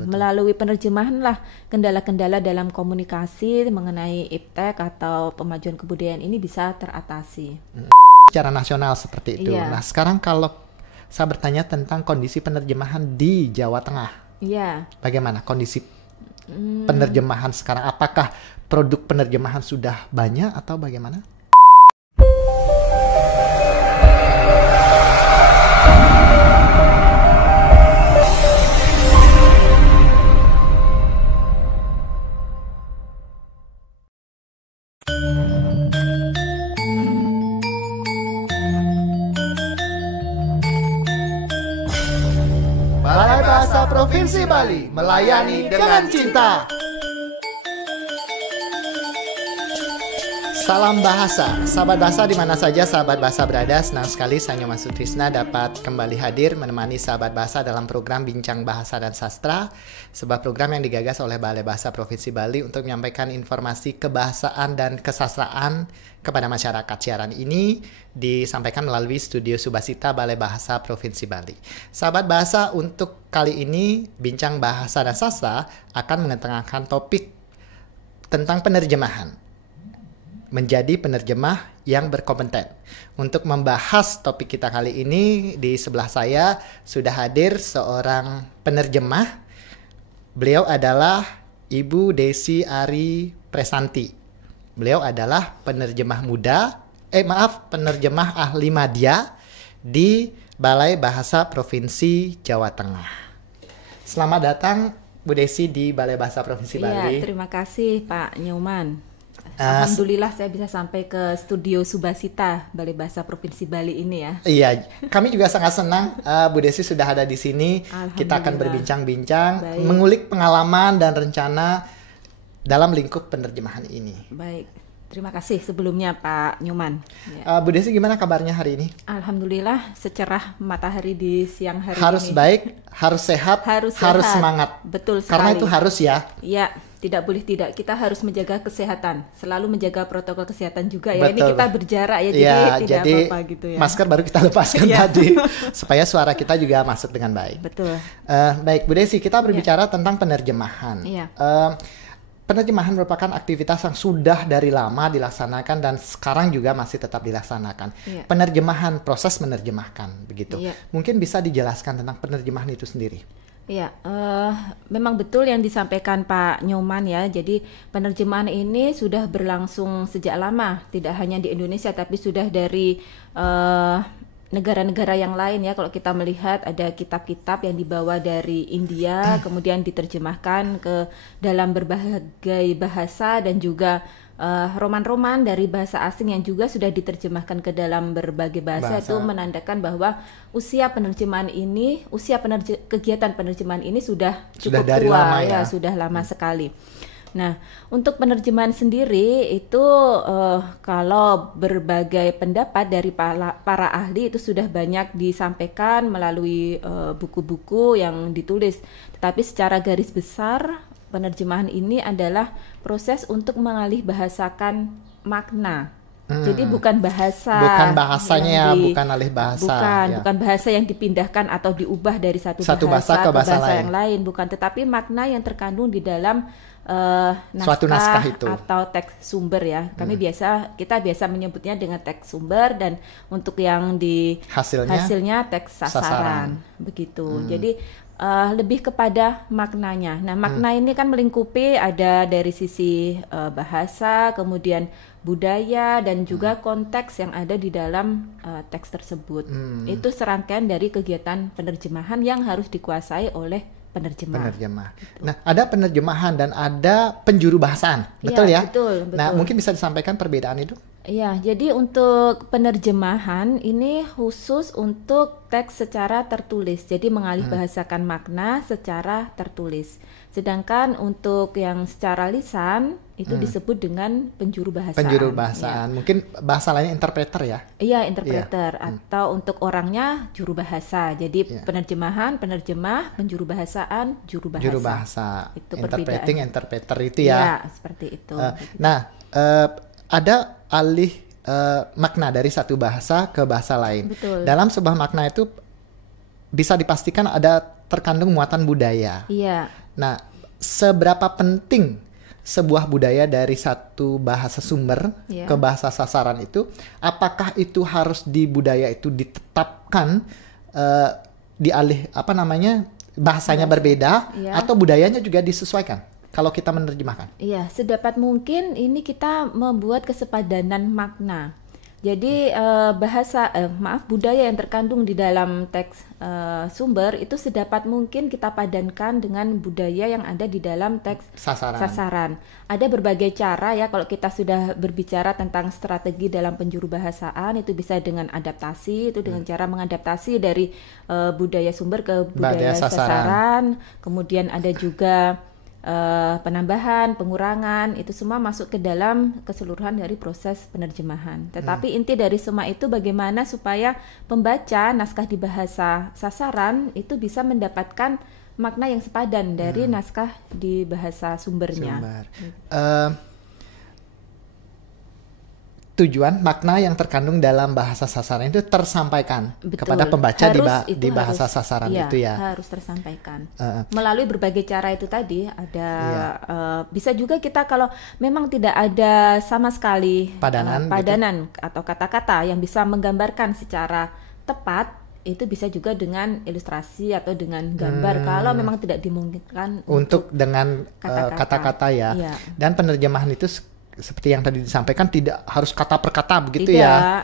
Melalui penerjemahan lah kendala-kendala dalam komunikasi mengenai iptek atau pemajuan kebudayaan ini bisa teratasi. Secara nasional seperti itu. Iya. Nah, sekarang kalau saya bertanya tentang kondisi penerjemahan di Jawa Tengah, Iya. bagaimana kondisi penerjemahan sekarang? Apakah produk penerjemahan sudah banyak atau bagaimana? Balai Bahasa Provinsi Bali melayani dengan cinta. Salam bahasa, sahabat bahasa di mana saja sahabat bahasa berada. Senang sekali saya Nyoman Sutrisna dapat kembali hadir menemani sahabat bahasa dalam program Bincang Bahasa dan Sastra, sebuah program yang digagas oleh Balai Bahasa Provinsi Bali untuk menyampaikan informasi kebahasaan dan kesastraan kepada masyarakat. Siaran ini disampaikan melalui Studio Subasita Balai Bahasa Provinsi Bali. Sahabat bahasa, untuk kali ini Bincang Bahasa dan Sastra akan mengetengahkan topik tentang penerjemahan. Menjadi penerjemah yang berkompeten. Untuk membahas topik kita kali ini, di sebelah saya sudah hadir seorang penerjemah. Beliau adalah Ibu Desi Ari Presanti. Beliau adalah penerjemah penerjemah ahli madya di Balai Bahasa Provinsi Jawa Tengah. Selamat datang Bu Desi di Balai Bahasa Provinsi Bali. Iya, terima kasih Pak Nyoman. Alhamdulillah saya bisa sampai ke Studio Subasita Balai Bahasa Provinsi Bali ini ya. Iya, kami juga sangat senang Bu Desi sudah ada di sini. Kita akan Alhamdulillah. berbincang-bincang, Baik. mengulik pengalaman dan rencana dalam lingkup penerjemahan ini. Baik, terima kasih sebelumnya Pak Nyoman. Ya. Bu Desi, gimana kabarnya hari ini? Alhamdulillah secerah matahari di siang hari Harus ini. baik, harus sehat, Harus harus sehat. semangat. Betul sekali. Karena itu harus ya. Ya, tidak boleh tidak. Kita harus menjaga kesehatan. Selalu menjaga protokol kesehatan juga ya. Ini Betul. kita berjarak ya, jadi Iya, tidak jadi apa-apa gitu ya. masker baru kita lepaskan Iya. tadi supaya suara kita juga masuk dengan baik. Betul. Baik Bu Desi, kita berbicara tentang penerjemahan. Iya. Penerjemahan merupakan aktivitas yang sudah dari lama dilaksanakan dan sekarang juga masih tetap dilaksanakan. Iya. Penerjemahan, proses menerjemahkan, begitu. Iya. Mungkin bisa dijelaskan tentang penerjemahan itu sendiri. Ya, memang betul yang disampaikan Pak Nyoman ya. Jadi penerjemahan ini sudah berlangsung sejak lama, tidak hanya di Indonesia tapi sudah dari negara-negara yang lain ya. Kalau kita melihat ada kitab-kitab yang dibawa dari India, kemudian diterjemahkan ke dalam berbagai bahasa dan juga roman-roman dari bahasa asing yang juga sudah diterjemahkan ke dalam berbagai bahasa. Itu menandakan bahwa kegiatan penerjemahan ini sudah cukup dari tua lama ya. Sudah lama sekali. Nah, untuk penerjemahan sendiri itu kalau berbagai pendapat dari para ahli itu sudah banyak disampaikan melalui buku-buku yang ditulis. Tetapi secara garis besar penerjemahan ini adalah proses untuk mengalih bahasakan makna. Jadi bukan bahasa. Bukan bahasanya, bukan alih bahasa. Bukan bahasa yang dipindahkan atau diubah dari satu bahasa ke bahasa lain. yang lain, bukan, tetapi makna yang terkandung di dalam suatu naskah itu atau teks sumber ya. Kita biasa menyebutnya dengan teks sumber, dan untuk yang di hasilnya teks sasaran. Begitu. Jadi lebih kepada maknanya. Nah, makna ini kan melingkupi ada dari sisi bahasa, kemudian budaya, dan juga konteks yang ada di dalam teks tersebut. Itu serangkaian dari kegiatan penerjemahan yang harus dikuasai oleh penerjemah. Gitu. Nah, ada penerjemahan dan ada penjuru bahasaan, betul ya? Betul. Nah, mungkin bisa disampaikan perbedaan itu? Iya, jadi untuk penerjemahan ini khusus untuk teks secara tertulis, jadi mengalih bahasakan makna secara tertulis. Sedangkan untuk yang secara lisan itu disebut dengan penjuru bahasaan. Penjuru bahasaan, ya. Mungkin bahasa lainnya interpreter ya? Iya, interpreter, atau untuk orangnya juru bahasa. Jadi penerjemahan, penerjemah, penjuru bahasaan, juru bahasa. Juru bahasa, itu interpreting, interpreter itu ya? Iya, seperti itu. Ada alih makna dari satu bahasa ke bahasa lain. Betul. Dalam sebuah makna itu bisa dipastikan ada terkandung muatan budaya. Iya. Nah, seberapa penting sebuah budaya dari satu bahasa sumber ke bahasa sasaran itu? Apakah itu harus di budaya itu ditetapkan dialih bahasanya berbeda atau budayanya juga disesuaikan kalau kita menerjemahkan? Iya, sedapat mungkin ini kita membuat kesepadanan makna. Jadi budaya yang terkandung di dalam teks sumber itu sedapat mungkin kita padankan dengan budaya yang ada di dalam teks sasaran. Ada berbagai cara ya kalau kita sudah berbicara tentang strategi dalam penjuru bahasaan, itu bisa dengan adaptasi, itu dengan cara mengadaptasi dari budaya sumber ke budaya sasaran. Kemudian ada juga penambahan, pengurangan, itu semua masuk ke dalam keseluruhan dari proses penerjemahan. Tetapi inti dari semua itu bagaimana supaya pembaca naskah di bahasa sasaran itu bisa mendapatkan makna yang sepadan dari naskah di bahasa sumbernya. Tujuan makna yang terkandung dalam bahasa sasaran itu tersampaikan kepada pembaca di bahasa sasaran itu ya. Harus tersampaikan melalui berbagai cara itu tadi. Ada bisa juga kita kalau memang tidak ada sama sekali padanan gitu, atau kata-kata yang bisa menggambarkan secara tepat, itu bisa juga dengan ilustrasi atau dengan gambar kalau memang tidak dimungkinkan untuk dengan kata-kata ya. Dan penerjemahan itu seperti yang tadi disampaikan tidak harus kata per kata begitu ya.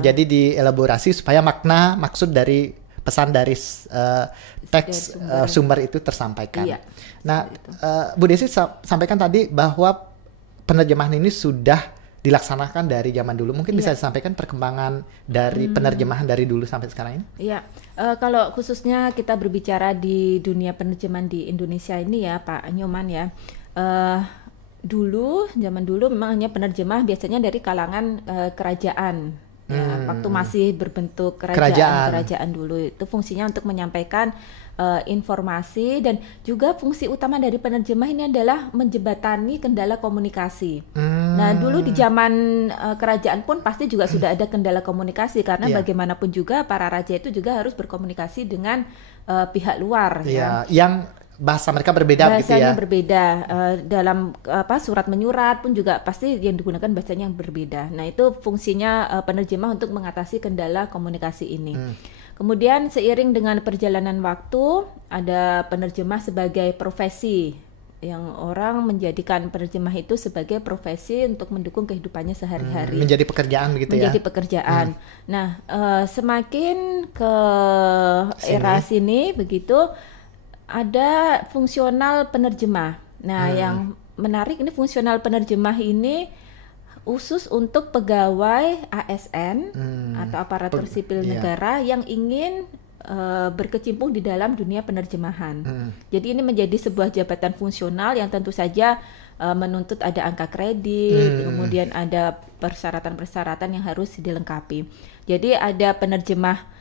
Jadi dielaborasi supaya maksud dari pesan dari teks sumber itu tersampaikan. Nah, Bu Desi sampaikan tadi bahwa penerjemahan ini sudah dilaksanakan dari zaman dulu. Mungkin bisa disampaikan perkembangan dari penerjemahan dari dulu sampai sekarang ini? Iya, kalau khususnya kita berbicara di dunia penerjemahan di Indonesia ini ya Pak Nyoman ya, zaman dulu memang hanya penerjemah biasanya dari kalangan kerajaan. Ya, waktu masih berbentuk kerajaan dulu, itu fungsinya untuk menyampaikan informasi, dan juga fungsi utama dari penerjemah ini adalah menjembatani kendala komunikasi. Nah, dulu di zaman kerajaan pun pasti juga sudah ada kendala komunikasi, karena bagaimanapun juga para raja itu juga harus berkomunikasi dengan pihak luar. Yang bahasa mereka berbeda gitu ya. Bahasanya berbeda, dalam surat menyurat pun juga pasti yang digunakan bahasanya yang berbeda. Nah, itu fungsinya penerjemah untuk mengatasi kendala komunikasi ini. Kemudian seiring dengan perjalanan waktu, ada penerjemah sebagai profesi, yang orang menjadikan penerjemah itu sebagai profesi untuk mendukung kehidupannya sehari-hari. Menjadi pekerjaan begitu ya? Menjadi pekerjaan. Nah, semakin ke era sini begitu, ada fungsional penerjemah. Nah, yang menarik ini fungsional penerjemah ini khusus untuk pegawai ASN atau aparatur sipil negara yang ingin berkecimpung di dalam dunia penerjemahan. Jadi ini menjadi sebuah jabatan fungsional yang tentu saja menuntut ada angka kredit, kemudian ada persyaratan-persyaratan yang harus dilengkapi. Jadi ada penerjemah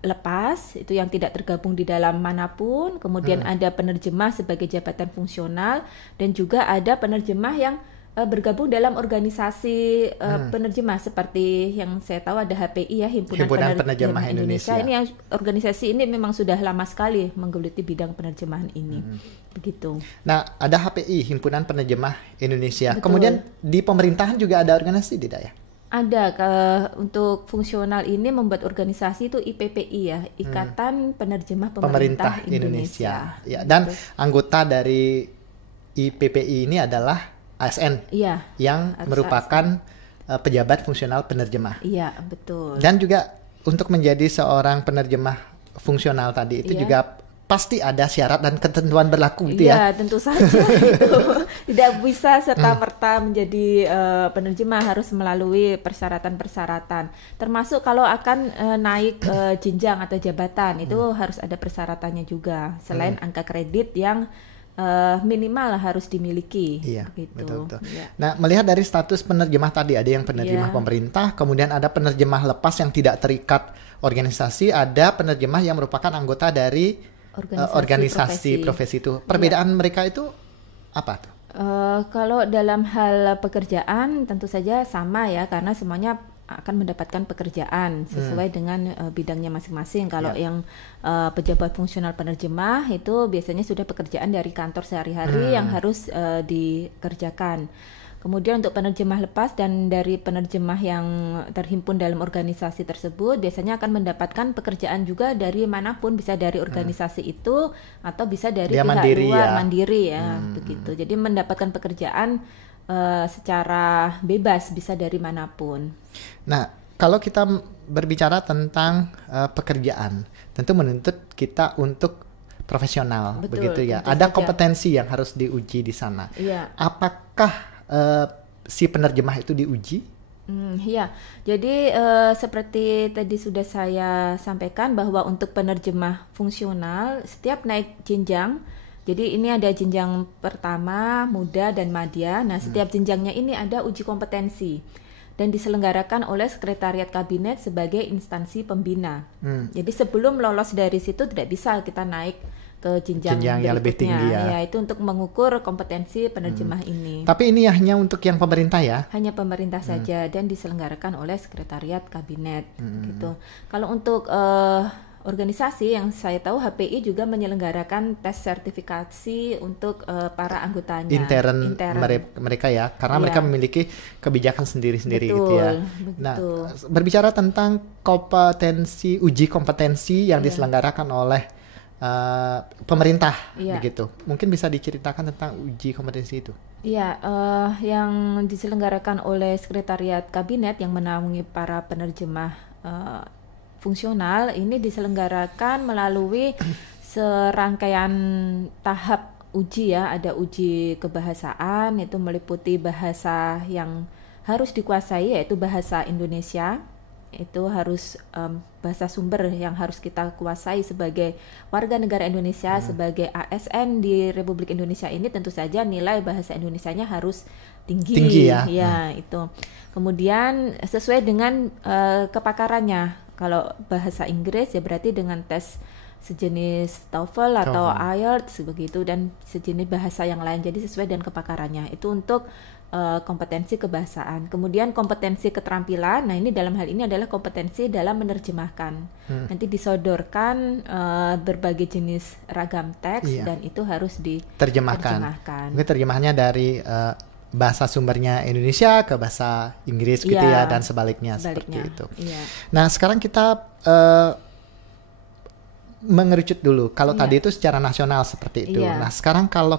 lepas, itu yang tidak tergabung di dalam manapun, kemudian ada penerjemah sebagai jabatan fungsional, dan juga ada penerjemah yang bergabung dalam organisasi penerjemah, seperti yang saya tahu ada HPI ya, Himpunan Penerjemah Indonesia. Ini yang organisasi ini memang sudah lama sekali menggeluti bidang penerjemahan ini. Begitu. Nah, ada HPI, Himpunan Penerjemah Indonesia. Betul. Kemudian di pemerintahan juga ada organisasi tidak ya? Ada, untuk fungsional ini membuat organisasi itu IPPI ya, Ikatan Penerjemah Pemerintah Indonesia. Ya, dan anggota dari IPPI ini adalah ASN, yang merupakan pejabat fungsional penerjemah. Iya, betul. Dan juga untuk menjadi seorang penerjemah fungsional tadi itu juga pasti ada syarat dan ketentuan berlaku gitu ya. Iya, tentu saja gitu. Tidak bisa serta-merta menjadi penerjemah, harus melalui persyaratan-persyaratan. Termasuk kalau akan naik jenjang atau jabatan, itu harus ada persyaratannya juga. Selain angka kredit yang minimal harus dimiliki. Iya, gitu. betul. Ya. Nah, melihat dari status penerjemah tadi, ada yang penerjemah pemerintah, kemudian ada penerjemah lepas yang tidak terikat organisasi, ada penerjemah yang merupakan anggota dari organisasi profesi itu. Perbedaan mereka itu apa tuh? Kalau dalam hal pekerjaan tentu saja sama ya, karena semuanya akan mendapatkan pekerjaan sesuai dengan bidangnya masing-masing. Kalau yang pejabat fungsional penerjemah itu biasanya sudah pekerjaan dari kantor sehari-hari yang harus dikerjakan. Kemudian untuk penerjemah lepas dan dari penerjemah yang terhimpun dalam organisasi tersebut biasanya akan mendapatkan pekerjaan juga dari manapun, bisa dari organisasi itu atau bisa dari pihak mandiri luar, mandiri ya, begitu. Jadi mendapatkan pekerjaan secara bebas, bisa dari manapun. Nah, kalau kita berbicara tentang pekerjaan, tentu menuntut kita untuk profesional. Betul, begitu ya. Ada kompetensi yang harus diuji di sana. Iya. Apakah si penerjemah itu diuji? Ya, jadi seperti tadi sudah saya sampaikan bahwa untuk penerjemah fungsional setiap naik jenjang, jadi ini ada jenjang pertama, muda dan madya. Nah, setiap jenjangnya ini ada uji kompetensi dan diselenggarakan oleh Sekretariat Kabinet sebagai instansi pembina. Jadi sebelum lolos dari situ tidak bisa kita naik ke jenjang yang lebih tinggi ya. Itu untuk mengukur kompetensi penerjemah ini. Tapi ini hanya untuk yang pemerintah ya? Hanya pemerintah saja dan diselenggarakan oleh Sekretariat Kabinet gitu. Kalau untuk organisasi yang saya tahu HPI juga menyelenggarakan tes sertifikasi untuk para anggotanya. Intern. Mereka ya, karena mereka memiliki kebijakan sendiri-sendiri gitu ya. Betul. Nah, berbicara tentang uji kompetensi yang diselenggarakan oleh pemerintah begitu. Mungkin bisa diceritakan tentang uji kompetensi itu. Iya, yang diselenggarakan oleh Sekretariat Kabinet yang menaungi para penerjemah fungsional ini diselenggarakan melalui serangkaian tahap uji ya. Ada uji kebahasaan, itu meliputi bahasa yang harus dikuasai yaitu bahasa Indonesia. Itu harus bahasa sumber yang harus kita kuasai sebagai warga negara Indonesia, sebagai ASN di Republik Indonesia ini tentu saja nilai bahasa Indonesianya harus tinggi ya. Itu. Kemudian sesuai dengan kepakarannya. Kalau bahasa Inggris ya berarti dengan tes sejenis TOEFL atau IELTS begitu, dan sejenis bahasa yang lain, jadi sesuai dengan kepakarannya. Itu untuk kompetensi kebahasaan. Kemudian kompetensi keterampilan, nah ini dalam hal ini adalah kompetensi dalam menerjemahkan. Nanti disodorkan berbagai jenis ragam teks dan itu harus diterjemahkan. Mungkin terjemahannya dari bahasa sumbernya Indonesia ke bahasa Inggris gitu ya, dan sebaliknya seperti itu. Nah, sekarang kita mengerucut dulu. Kalau tadi itu secara nasional seperti itu. Nah, sekarang kalau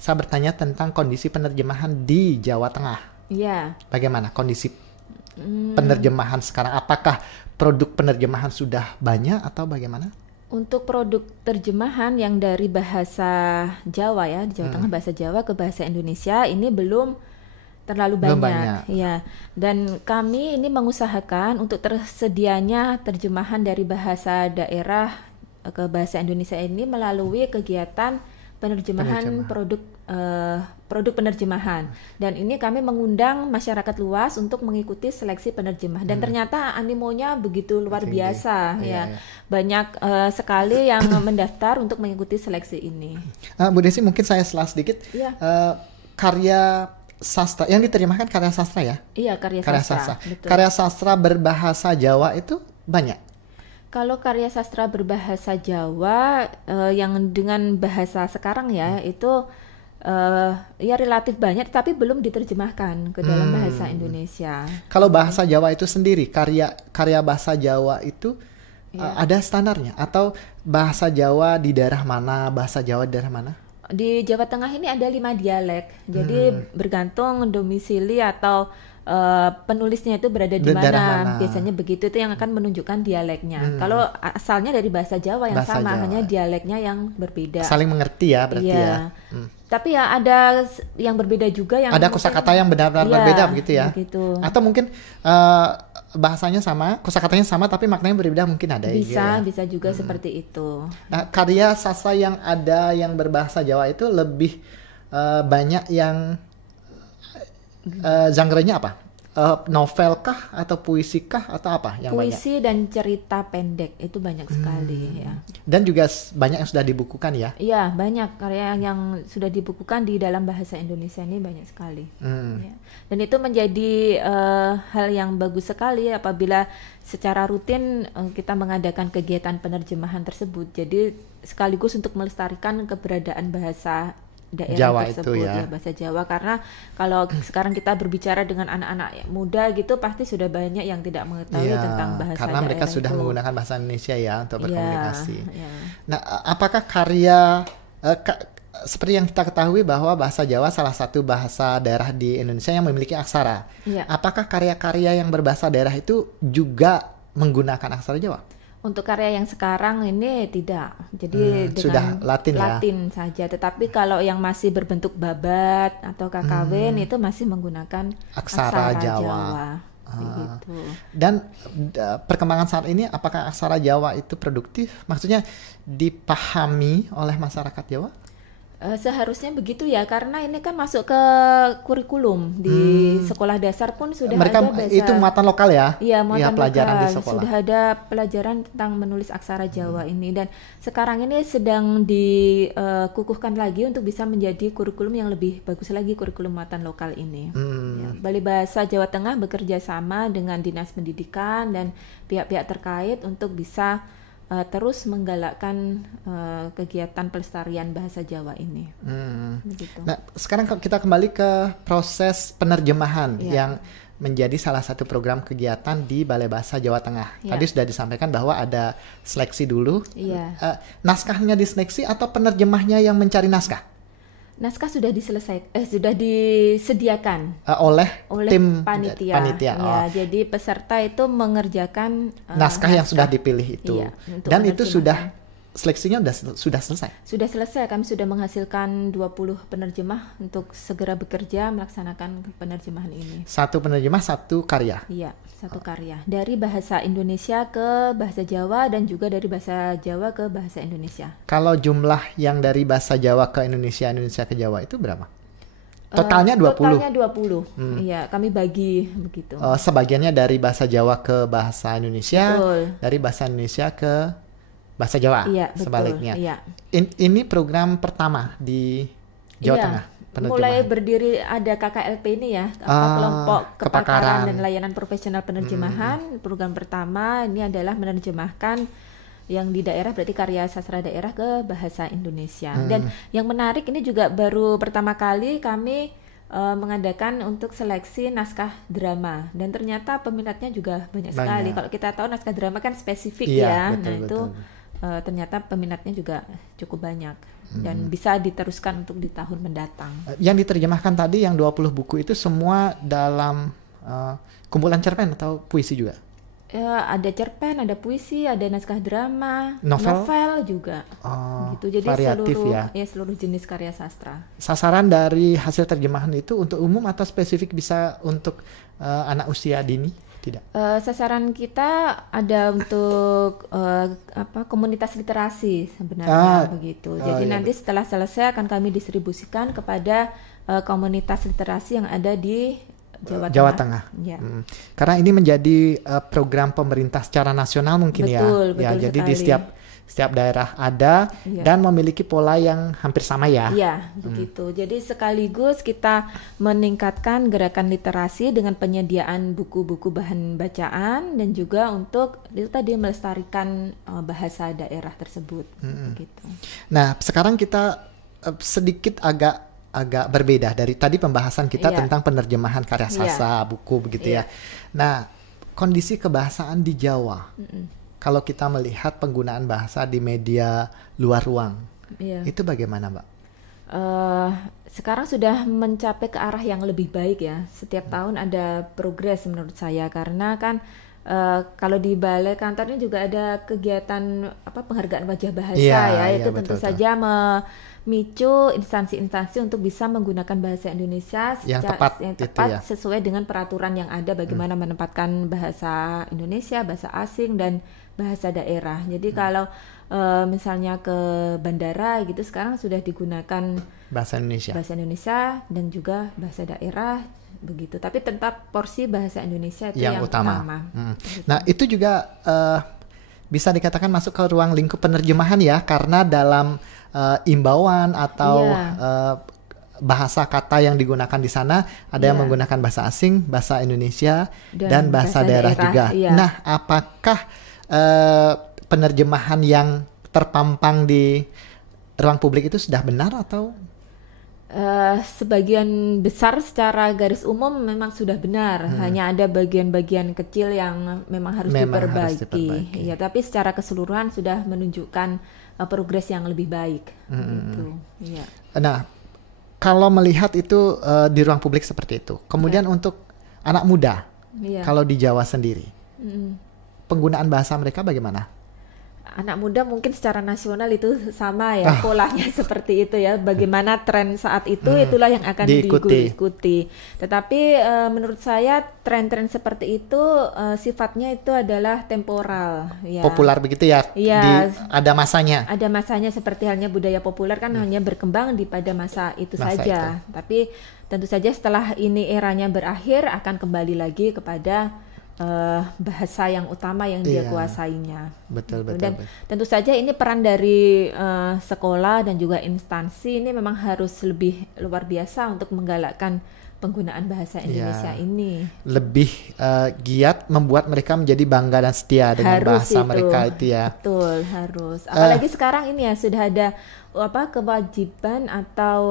saya bertanya tentang kondisi penerjemahan di Jawa Tengah. Bagaimana kondisi penerjemahan sekarang? Apakah produk penerjemahan sudah banyak atau bagaimana? Untuk produk terjemahan yang dari bahasa Jawa ya, di Jawa Tengah bahasa Jawa ke bahasa Indonesia ini belum terlalu banyak. Ya. Dan kami ini mengusahakan untuk tersedianya terjemahan dari bahasa daerah ke bahasa Indonesia ini melalui kegiatan penerjemahan produk penerjemahan, dan ini kami mengundang masyarakat luas untuk mengikuti seleksi penerjemah, dan ternyata animonya begitu luar biasa ya. Banyak sekali yang mendaftar untuk mengikuti seleksi ini. Bu Desi, mungkin saya selah sedikit. Karya sastra yang diterjemahkan karya sastra ya? Iya, karya sastra. Betul. Karya sastra berbahasa Jawa itu banyak. Kalau karya sastra berbahasa Jawa yang dengan bahasa sekarang ya itu ya relatif banyak, tapi belum diterjemahkan ke dalam bahasa Indonesia. Kalau bahasa Jawa itu sendiri, karya bahasa Jawa itu ada standarnya, atau bahasa Jawa di daerah mana, bahasa Jawa di daerah mana? Di Jawa Tengah ini ada 5 dialek, jadi bergantung domisili atau penulisnya itu berada di mana. Biasanya begitu, itu yang akan menunjukkan dialeknya. Kalau asalnya dari bahasa Jawa yang bahasa sama, Jawa. Hanya dialeknya yang berbeda. Saling mengerti ya berarti ya. Tapi ya ada yang berbeda juga, yang ada kosakata yang benar-benar berbeda begitu ya. Begitu. Atau mungkin bahasanya sama, kosakatanya sama tapi maknanya berbeda, mungkin ada bisa juga seperti itu. Nah, karya sastra yang ada yang berbahasa Jawa itu lebih banyak yang genre-nya apa? novel kah atau puisi kah atau apa yang banyak? Puisi dan cerita pendek itu banyak sekali ya. Dan juga banyak yang sudah dibukukan ya? Iya, banyak karya yang sudah dibukukan di dalam bahasa Indonesia ini banyak sekali. Ya. Dan itu menjadi hal yang bagus sekali apabila secara rutin kita mengadakan kegiatan penerjemahan tersebut. Jadi sekaligus untuk melestarikan keberadaan bahasa daerah Jawa tersebut itu ya, bahasa Jawa, karena kalau sekarang kita berbicara dengan anak-anak muda gitu pasti sudah banyak yang tidak mengetahui tentang bahasa karena mereka sudah itu. Menggunakan bahasa Indonesia ya untuk berkomunikasi. Ya. Nah, apakah karya seperti yang kita ketahui bahwa bahasa Jawa salah satu bahasa daerah di Indonesia yang memiliki aksara. Apakah karya-karya yang berbahasa daerah itu juga menggunakan aksara Jawa? Untuk karya yang sekarang ini tidak, jadi dengan sudah Latin saja. Tetapi kalau yang masih berbentuk babat atau kakawin itu masih menggunakan aksara Jawa. Gitu. Dan perkembangan saat ini, apakah aksara Jawa itu produktif? Maksudnya dipahami oleh masyarakat Jawa? Seharusnya begitu ya, karena ini kan masuk ke kurikulum di sekolah dasar pun sudah mereka ada bahasa, itu muatan lokal ya? Iya, muatan pelajaran lokal. Di sekolah. Sudah ada pelajaran tentang menulis aksara Jawa ini, dan sekarang ini sedang dikukuhkan lagi untuk bisa menjadi kurikulum yang lebih bagus lagi, kurikulum muatan lokal ini. Ya, Balai Bahasa Jawa Tengah bekerja sama dengan Dinas Pendidikan dan pihak-pihak terkait untuk bisa terus menggalakkan kegiatan pelestarian bahasa Jawa ini. Begitu. Nah, sekarang kita kembali ke proses penerjemahan yang menjadi salah satu program kegiatan di Balai Bahasa Jawa Tengah. Tadi sudah disampaikan bahwa ada seleksi dulu. Naskahnya diseleksi atau penerjemahnya yang mencari naskah? Naskah sudah sudah disediakan oleh tim panitia. Ya, jadi peserta itu mengerjakan naskah yang sudah dipilih itu. Dan itu sudah seleksinya sudah selesai. Sudah selesai, kami sudah menghasilkan 20 penerjemah untuk segera bekerja melaksanakan penerjemahan ini. Satu penerjemah, satu karya. Iya, satu karya. Dari bahasa Indonesia ke bahasa Jawa dan juga dari bahasa Jawa ke bahasa Indonesia. Kalau jumlah yang dari bahasa Jawa ke Indonesia, Indonesia ke Jawa itu berapa? Totalnya 20? Totalnya 20. Iya, kami bagi begitu. Sebagiannya dari bahasa Jawa ke bahasa Indonesia, dari bahasa Indonesia ke bahasa Jawa, sebaliknya. Iya. Ini program pertama di Jawa Tengah. Mulai berdiri ada KKLP ini ya, kelompok kepakaran dan layanan profesional penerjemahan. Program pertama ini adalah menerjemahkan yang di daerah, berarti karya sastra daerah ke bahasa Indonesia. Dan yang menarik ini juga baru pertama kali kami mengadakan untuk seleksi naskah drama, dan ternyata peminatnya juga banyak sekali. Kalau kita tahu naskah drama kan spesifik betul. Ternyata peminatnya juga cukup banyak dan bisa diteruskan untuk di tahun mendatang. Yang diterjemahkan tadi yang 20 buku itu semua dalam kumpulan cerpen atau puisi juga? Ada cerpen, ada puisi, ada naskah drama, novel juga. Gitu. Jadi variatif seluruh jenis karya sastra. Sasaran dari hasil terjemahan itu untuk umum atau spesifik bisa untuk anak usia dini? Tidak. Sasaran kita ada untuk komunitas literasi sebenarnya begitu. Jadi nanti setelah selesai akan kami distribusikan kepada komunitas literasi yang ada di Jawa Tengah. Ya. Karena ini menjadi program pemerintah secara nasional mungkin betul jadi sekali. Di setiap daerah ada dan memiliki pola yang hampir sama ya. Iya, begitu. Jadi sekaligus kita meningkatkan gerakan literasi dengan penyediaan buku-buku bahan bacaan dan juga untuk itu tadi melestarikan bahasa daerah tersebut. Begitu. Nah, sekarang kita sedikit agak berbeda dari tadi pembahasan kita tentang penerjemahan karya sastra, buku begitu ya. Nah, kondisi kebahasaan di Jawa. Kalau kita melihat penggunaan bahasa di media luar ruang, itu bagaimana, Mbak? Sekarang sudah mencapai ke arah yang lebih baik ya. Setiap tahun ada progres menurut saya, karena kan kalau di balai kantornya juga ada kegiatan penghargaan wajah bahasa itu tentu saja memicu instansi-instansi untuk bisa menggunakan bahasa Indonesia yang tepat sesuai dengan peraturan yang ada, bagaimana menempatkan bahasa Indonesia, bahasa asing dan bahasa daerah. Jadi kalau misalnya ke bandara gitu sekarang sudah digunakan bahasa Indonesia dan juga bahasa daerah begitu. Tapi tetap porsi bahasa Indonesia itu yang utama. Gitu. Nah, itu juga bisa dikatakan masuk ke ruang lingkup penerjemahan ya, karena dalam imbauan atau bahasa kata yang digunakan di sana ada yang menggunakan bahasa asing, bahasa Indonesia, dan bahasa daerah juga. Nah, apakah penerjemahan yang terpampang di ruang publik itu sudah benar atau? Sebagian besar secara garis umum memang sudah benar. Hanya ada bagian-bagian kecil yang memang harus diperbaiki. Ya, tapi secara keseluruhan sudah menunjukkan progres yang lebih baik. Gitu. Ya. Nah, kalau melihat itu di ruang publik seperti itu, kemudian untuk anak muda, kalau di Jawa sendiri, penggunaan bahasa mereka bagaimana? Anak muda mungkin secara nasional itu sama ya, polanya seperti itu ya. Bagaimana tren saat itu, itulah yang akan diikuti. Tetapi menurut saya tren-tren seperti itu sifatnya itu adalah temporal. Ya. Populer begitu ya? Ada masanya? Ada masanya, seperti halnya budaya populer kan hanya berkembang pada masa itu saja. Tapi tentu saja setelah ini eranya berakhir akan kembali lagi kepada bahasa yang utama yang dia kuasainya. Betul. Dan tentu saja ini peran dari sekolah dan juga instansi ini memang harus lebih luar biasa untuk menggalakkan penggunaan bahasa Indonesia ini. Lebih giat membuat mereka menjadi bangga dan setia dengan bahasa mereka itu ya. Betul, harus. Apalagi sekarang ini ya sudah ada kewajiban atau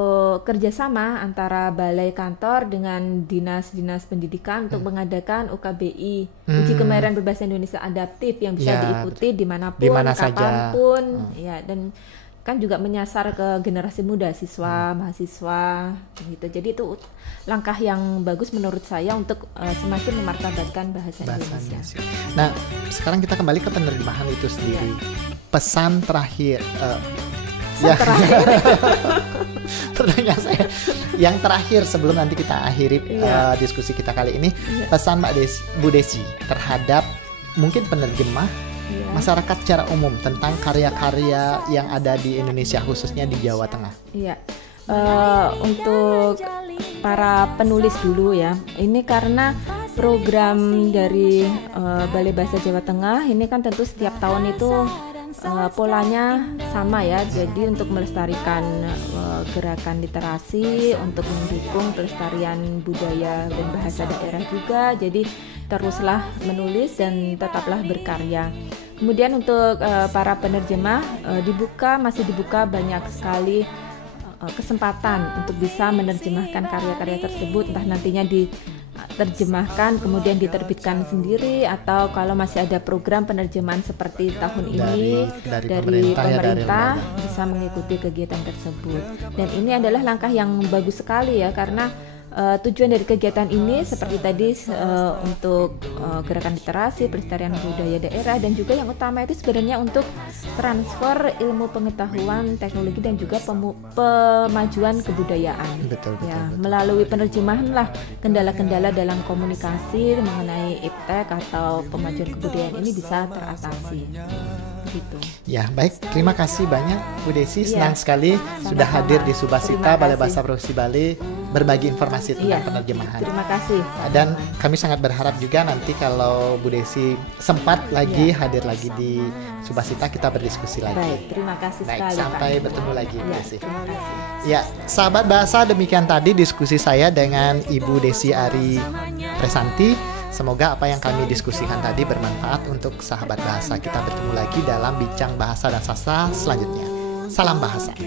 kerjasama antara balai kantor dengan dinas-dinas pendidikan untuk mengadakan UKBI, uji kemampuan berbahasa Indonesia adaptif, yang bisa diikuti dimanapun, kapanpun, dan kan juga menyasar ke generasi muda, siswa, mahasiswa, gitu. Jadi itu langkah yang bagus menurut saya untuk semakin memartabatkan bahasa Indonesia. Nah, sekarang kita kembali ke penerjemahan itu sendiri. Pesan terakhir. Pertanyaan saya yang terakhir sebelum nanti kita akhiri diskusi kita kali ini, pesan Bu Desi terhadap mungkin penerjemah, masyarakat secara umum tentang karya-karya yang ada di Indonesia, khususnya di Jawa Tengah. Untuk para penulis dulu ya, ini karena program dari Balai Bahasa Jawa Tengah ini kan tentu setiap tahun itu polanya sama ya. Jadi untuk melestarikan gerakan literasi, untuk mendukung pelestarian budaya dan bahasa daerah juga. Jadi teruslah menulis dan tetaplah berkarya. Kemudian untuk para penerjemah masih dibuka banyak sekali kesempatan untuk bisa menerjemahkan karya-karya tersebut, entah nantinya diterjemahkan kemudian diterbitkan sendiri, atau kalau masih ada program penerjemahan seperti tahun ini dari pemerintah bisa mengikuti kegiatan tersebut. Dan ini adalah langkah yang bagus sekali ya, karena tujuan dari kegiatan ini seperti tadi untuk gerakan literasi, pelestarian budaya daerah, dan juga yang utama itu sebenarnya untuk transfer ilmu pengetahuan, teknologi, dan juga pemajuan kebudayaan. Betul. Melalui penerjemahan lah kendala-kendala dalam komunikasi mengenai iptek atau pemajuan kebudayaan ini bisa teratasi. Gitu. Ya, baik. Terima kasih banyak Bu Desi. Senang sekali sudah hadir di Subasita Balai Bahasa Provinsi Bali berbagi informasi tentang penerjemahan. Terima kasih. Dan kami sangat berharap juga nanti kalau Bu Desi sempat lagi hadir lagi di Subasita, kita berdiskusi lagi. Baik, terima kasih sekali. Sampai bertemu lagi Bu Desi. Terima kasih. Ya, sahabat bahasa, demikian tadi diskusi saya dengan Ibu Desi Ari Presanti. Semoga apa yang kami diskusikan tadi bermanfaat untuk sahabat bahasa. Kita bertemu lagi dalam Bincang Bahasa dan Sastra selanjutnya. Salam bahasa.